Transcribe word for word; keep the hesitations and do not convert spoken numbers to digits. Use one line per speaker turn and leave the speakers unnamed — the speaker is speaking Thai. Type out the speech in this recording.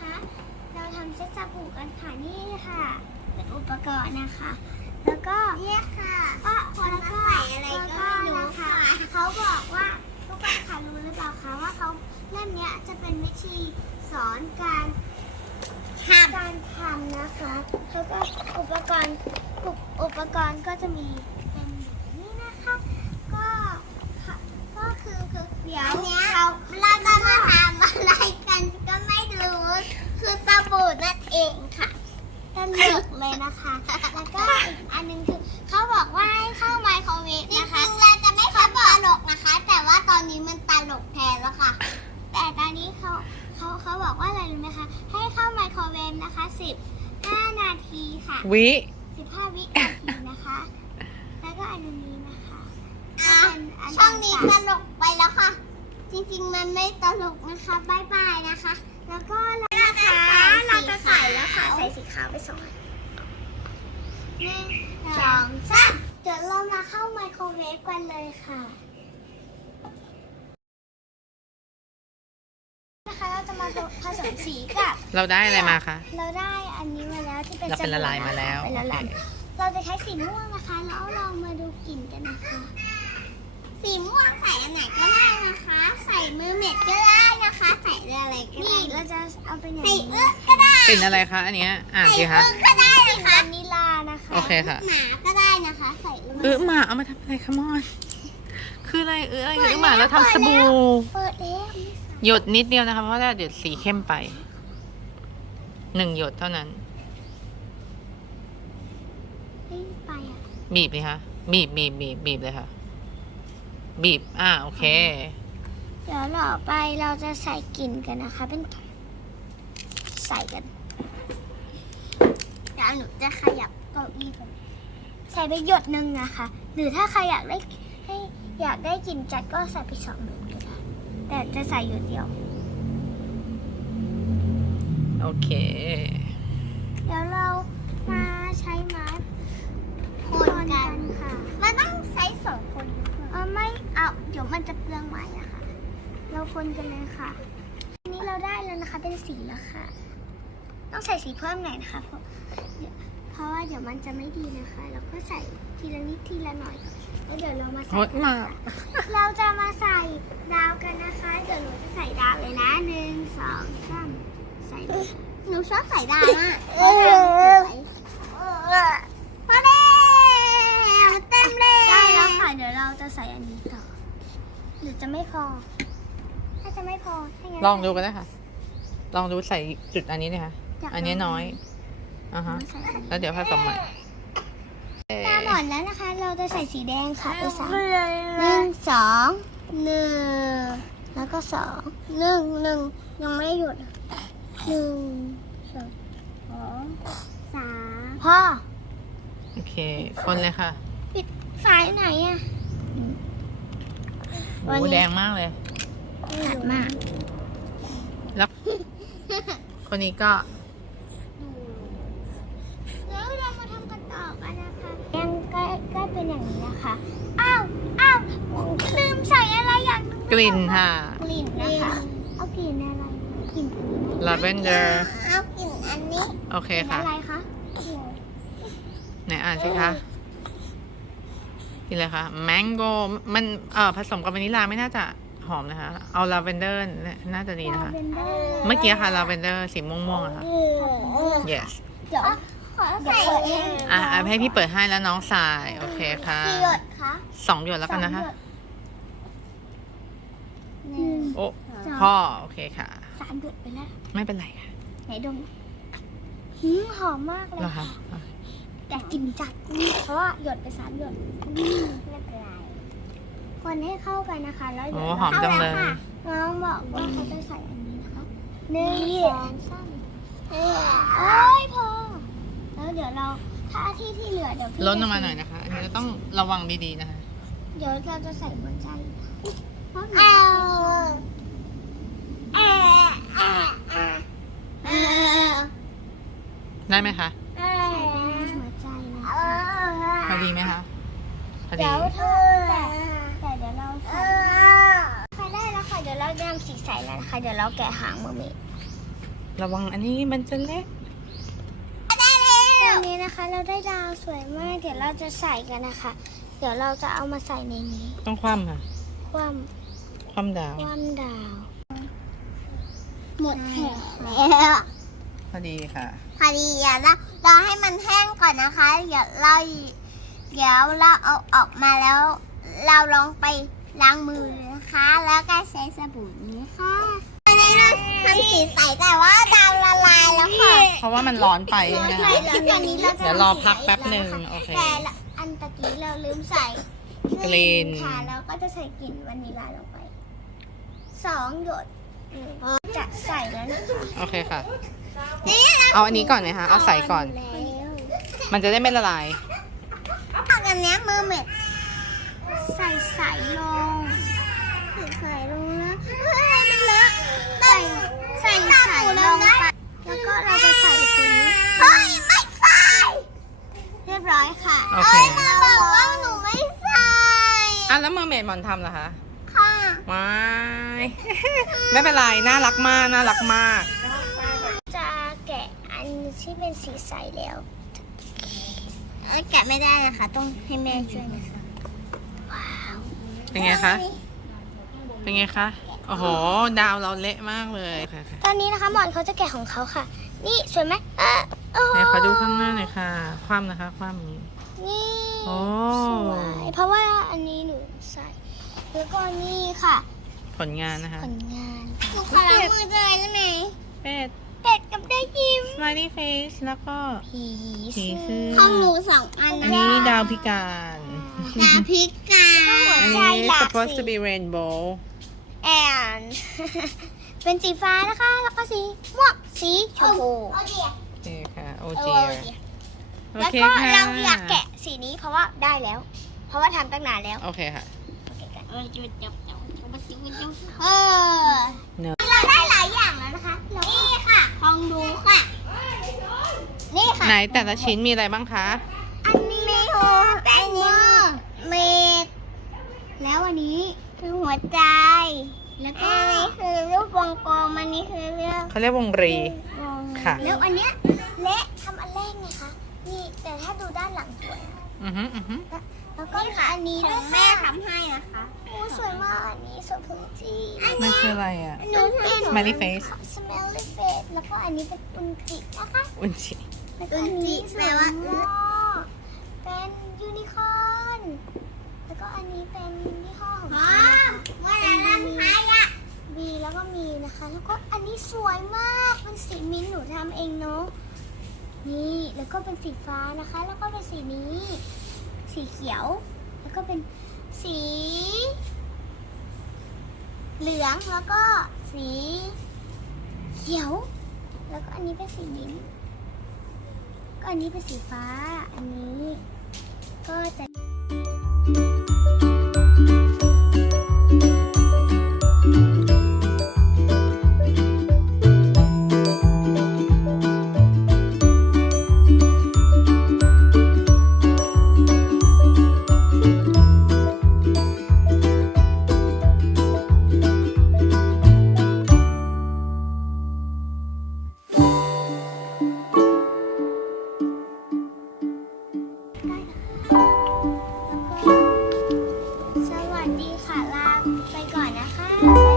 นะคะเราทำเซตสบู่กันค่ะนี่ค่ะเป็นอุปกรณ์นะคะแล้วก็เนี่ยค่ะก็คนละใส่อะไรก็ไม่รู้ค่ะเขาบอกว่าทุกคนค่ะรู้หรือเปล่าคะว่าเขาเล่มนี้จะเป็นวิธีสอนการทำการทำนะคะแล้วก็อุปกรณ์อุปกรณ์ก็จะมีเป็นแบบนี้นะคะก็ก็คือคือเดี๋ยวเราเราจะมาทำอะไรกันก็ไม่รู้คือสบู่นั่นเองค่ะตลกเลยนะคะแล้วก็อีกอันนึงคือเขาบอกว่าให้เข้าไมโครเวฟนะคะจริงๆเราจะไม่เขาบอกตลกนะคะแต่ว่าตอนนี้มันตลกแทนแล้วค่ะแต่ตอนนี้เขาเขาเขาบอกว่าอะไรรู้ไหมคะให้เข้าไมโครเวฟนะคะสิบห้านาทีค่ะ
วิ
สิบห้าวินาทีนะคะแล้วก็อันนี้นะคะช่องนี้ตลกไปแล้วค่ะจริงๆมันไม่ตลกนะคะบายบายนะคะแล้วก็แล้วนะคะเราจะใส่แล้วค่ะใส่สีขาวไปสองหนึ่งสองสามเดี๋ยวเรามาเข้าไมโครเวฟกันเลยค่ะนะคะเราจะมาผสมสีกับ
เราได้อะไรมาคะ
เราได้อันนี้มาแล้วที่เป็น
เราเป็นละลายมาแล้ว
เป็นละลายเราจะใช้สีม่วงนะคะแล้วเรามาดูกลิ่นกันนะคะสีม่วงใส่อันไหนก็ได้นะคะใส่มือเม็ดก็ได้นะคะใส่อะไรก็ได้นี่เราจะเอาไปไหนใส่เอื้อก็ได้
เป็นอะไรคะอันเนี้ยอ่านสิคะ
ใส่เอื้อก็ได้นะคะวานิลานะคะ
โอเคค่ะ
หมาก็ได้นะคะใส่เอื้อ
เอื้อหมาเอามาทำอะไรคะมอนคืออะไรเอื้ออะไรเอื้อหมาแล้วทำสบู่
เปิดแล้ว
หยดนิดเดียวนะคะเพราะว่าเดี๋ยวสีเข้มไปหนึ่งหยดเท่านั้น
ไปอ่ะ
บีบเลยค่ะบีบบีบบีบบีบเลยค่ะบีบอ่าโอเค
เดี๋ยวต่อไปเราจะใส่กลิ่นกันนะคะเป็นใส่กันเดี๋ยวหนูจะขยับเก้าอี้กันใส่ไปหยดหนึ่งนะคะหรือถ้าใครอยากได้ให้อยากได้กลิ่นจัดก็ใส่ไปสองหยดก็ได้แต่จะใส่หยดเดียว
โอเค
เดี๋ยวเรามาใช้ไม้คนกันค่ะมันต้องใช้สองคนเออไม่เอาเดี๋ยวมันจะเปลืองไม้อะค่ะเราคนกันเลยค่ะอันนี้เราได้แล้วนะคะเป็นสีแล้วค่ะต้องใส่สีเพิ่มหน่อยนะคะเพราะเพราะว่าเดี๋ยวมันจะไม่ดีนะคะเราก็ใส่ทีละนิดทีละหน่อยแล้วเดี๋ยวเรามาใส่เราจะมาใส่ดาวกันนะคะเดี๋ยวหนูจะใส่ดาวเลยนะหนึ่งสองสามใส่หนูชอบใส่ดาวมากพอแล้วเต็มเลยได้แล้วค่ะเดี๋ยวเราจะใส่อันนี้ต่อหรือจะไม่พอถ้าจะไม่พอ
ลองดูกันนะคะลองดูใส่จุดอันนี้นะคะอันนี้น้อยอ่าฮะแล้วเดี๋ยวผสมใหม่
ตาหมดแล้วนะคะเราจะใส่สีแดงค่ะไปสามหนึ่งสองหนึ่งแล้วก็สองหนึ่งหนึ่งยังไม่หยุดหนึ่งสองสามพ่อ
โอเคคนเลยค่ะ
ปิดฝายไหนอ่ะ
โอ้แดงมากเลย
หนักมาก
แล้วคนนี้ก็
แล้วเรามาทำกันต่อกันนะคะยังใกล้ใกล้เป็นอย่างนี้นะคะอ้าวอ้าวลืมใส่อะไรอย่าง
กลิ่นค่ะ
กลิ่นนะคะเอากลิ่นอะไรกลิ่น
lavender
เอากลิ่นอันนี้
โอเคค่ะ
อะไรคะ
ไหนอ่านสิคะกลิ่นอะไรคะ mango มันเอ่อผสมกับวานิลลาไม่น่าจะหอมนะคะเอา lavender น่าจะดีนะคะเมื่อกี้ค่ะ lavender สีม่วงๆอะค่ะ yes
เดี๋ยวขอใส่เอง
อ่ะให้พี่เปิดให้แล้วน้องสายโอเคค่ะ
กี่หยดคะ
สองหยดแล้วกันนะคะโอ้พ่อโอเคค่ะ
สามหยดไปแล้ว
ไม่เป็นไรค่ะ
ไหนดมหืมหอมมากเลยค่ะแต่กลิ่นจัดเพราะว่าหยดไปสามหยดไม่เป็นไรคนให้เข้ากันนะคะแล้วเดี๋ยว
หอมจังเลย
น้องบอกว่าเขาจะใส่อันนี้นะคะหนึ่งสองสามโอ้ยพอแล้วเดี๋ยวเราถ้าที่ที่เหลือเดี๋ยวพี่
ลดลงมาหน่อยนะคะอันนี้ต้องระวังดีๆนะคะ
เดี๋ยวเราจะใส่หัวใจเอา
ได้ไหมคะ
ใส่เป็นหัวใจนะ
พอดีไหมคะพอดี
เดี๋ยวเธอแต่เดี๋ยวเราใส่ใครได้แล้วค่ะเดี๋ยวเราจะทำสีใสแล้วนะคะเดี๋ยวเราแกะหางมือเมฆ
ระวังอันนี้มันจะเล็ก
ตอนนี้นะคะเราได้ดาวสวยมาก เดี๋ยวเราจะใส่กันนะคะ เดี๋ยวเราจะเอามาใส่ในนี้
ต้องคว่ำค่ะ
ความ
คว่ำดาว
ความดาว หมดแถวแล้ว
พอดีค่ะ
พอดีอ่ะเราเราให้มันแห้งก่อนนะคะ เดี๋ยวเราเดี๋ยวเราเอาออกมาแล้ว เราลองไปล้างมือนะคะ แล้วก็ใช้สบู่นี้ค่ะตอนนี้เราทำสีใสแต่ว่าดาวละลายแล้วค่ะ
เพราะว่ามันร้อนไปนะ
ใช่แล้วตอนนี้เราจะ
เดี๋ยวรอพักแป๊บหนึ่งโอเค
แต่ละอันตะกี้เราลืมใส่
กลิ่น
ค่ะแล้วก็จะใส่กลิ่นวานิลลาลงไปสองหยดจะใส่แล้วนะคะ
โอเคค่ะ
นี่
เอาอันนี้ก่อนไหมคะ เอาใส่ก่อน
แล้ว
มันจะได้ไม่ละลาย
ผักอันเนี้ยมือเม็ดใส่ใส่ลงใส่ใส่ลงนะเฮ้ยมันเลอะใส่ใส่ใส่ลงไปแล้วก็เราจะใส่สีนี้เฮ้ยไม่ใส่เรียบร้อยค่ะ
โอเค
ยมาบอกว่าหนูไม่ใส่
อ่ะแล้วเมอร์เมดหมอนทำเหรอคะ
ค่ะ
ไม่ ไม่เป็นไร น่ารักมาก น่ารักมาก
จะแกะอันที่เป็นสีใสแล้วเอ้ยแกะไม่ได้นะคะต้องให้แม่ช่วยนะคะว้าว
เป็นไงคะ เป็นไงคะ โอ้โห ดาวเราเละมากเลยค่ะ
ตอนนี้นะคะหมอนเขาจะแกะของเขาค่ะ นี่สวยไหมอ่ะโอ้โห
ไหนขอดูข้างหน้าหน่อยค่ะ คว่ำนะคะ คว่ำอย่างนี้
นี่
โอ้
สวยเพราะว่าอันนี้หนูใส่ แล้วก็นี่ค่ะ
ผลงานนะคะ
ผลงานหนูขอล้างมือเลยได้ไหม
เป็ด
เป็ดกับได้ยิ้ม
smiley face แล้วก็
ผี
ผีเสื้อ
ของหนูสองอัน
อั
นะ
นนี้ดาวพิการ
ดาวพิการหัว
อัน
ใจ
นี้
หลาก
supposed
สี
to be rainbow
แอน เป็นสีฟ้านะคะ แล้วก็สีม่วงสีชมพู
โอเคค่ะ โอ
เอ
เจี
อย โอ
โอ
แล้ว
เค
ก็
ค่ะ
เราอยากแกะสีนี้เพราะว่าได้แล้ว เพราะว่าทำตั้งนานแล้ว
โอเคค่ะ
เออ
เนอะ
เราได้หลายอย่างแล้วนะคะ นี่ค่ะลองดูค่ะ นี่ค่ะ
ไหนแต่ละชิ้นมีอะไรบ้างคะ
อันนี้มีหัวอันนี้เมดแล้วอันนี้คือหัวใจ แล้วก็อันนี้คือรูปวงกลมอันนี้คือเรื่อง
เขาเรียกวงรี ค่ะ
แล้วอันเนี้ยเละทำอันแรกไงคะ นี่แต่ถ้าดูด้านหลังสวยอะ
อือฮึอือฮึ
แล้วก็ค่ะอันนี้ด้วยแม่ทำให้นะคะโอ้สวยมากอันนี้สวยพื้นที่
มันคืออะไรอ่ะ
หนูเป็น
Smiley face
Smiley face แล้วก็อันนี้เป็นอุนจินะคะ
อุนจิ
แล้วก็อันนี้แปลว่าเป็นยูนิคอร์นแล้วก็อันนี้เป็นยี่ห้อของเขาว่าอะไรอะบีแล้วก็มีนะคะ แล้วก็อันนี้สวยมากเป็นสีมิ้นท์หนูทำเองเนาะนี่แล้วก็เป็นสีฟ้านะคะ แล้วก็เป็นสีนี้ สีเขียว แล้วก็เป็นสี เหลืองแล้วก็สีเขียว แล้วก็อันนี้เป็นสีมิ้นท์ก็อันนี้เป็นสีฟ้า อันนี้ก็จะ ได้นะคะแล้วก็สวัสดีค่ะ ลาไปก่อนนะคะ